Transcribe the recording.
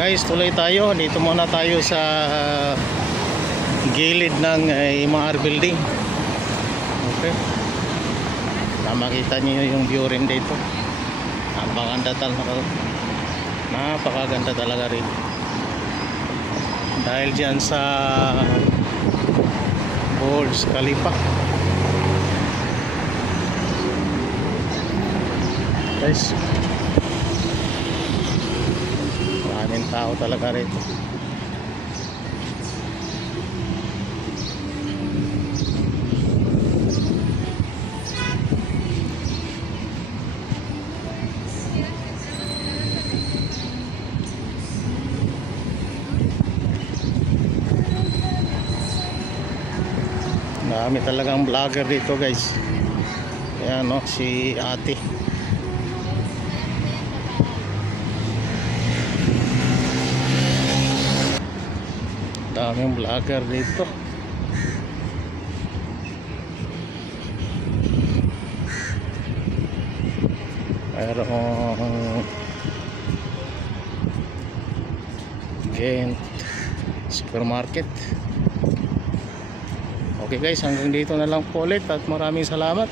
Guys, tuloy tayo. Dito muna tayo sa gilid ng MR building. Okay. Makita niyo yung view rin dito. Napakaganda talaga rin. Dahil dyan sa Burj Khalifa. Guys, maraming tao talaga rito. Marami talagang vlogger dito, guys. Ayan, no, si ate. Daming vlogger dito. Mayroong Gent supermarket. Okay guys, hanggang dito na lang po ulit at maraming salamat.